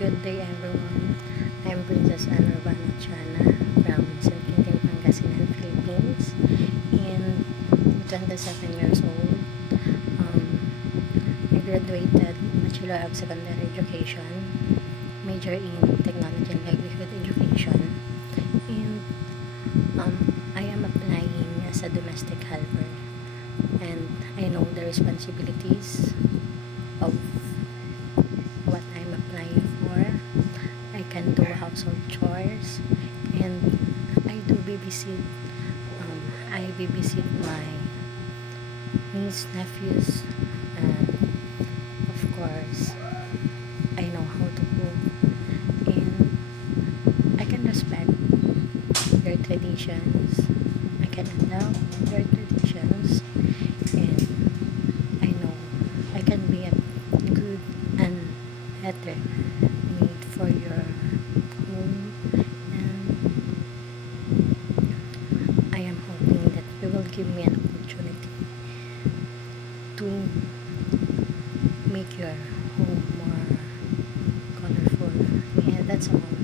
Good day everyone. I'm Princess Ana Urbana Chana from San Quintin, Pangasinan, Philippines. And 27 years old. I graduated Bachelor of Secondary Education, major in Technology and Livelihood Education. And I am applying as a domestic helper. And I know the responsibilities of what I'm applying for. I can do household chores, and I babysit my niece, nephews, and of course I know how to cook, and I can respect their traditions. I can adopt their traditions, and I know I can be a good and better maid for your home, and I am hoping that you will give me an opportunity to make your home more colorful. And that's all.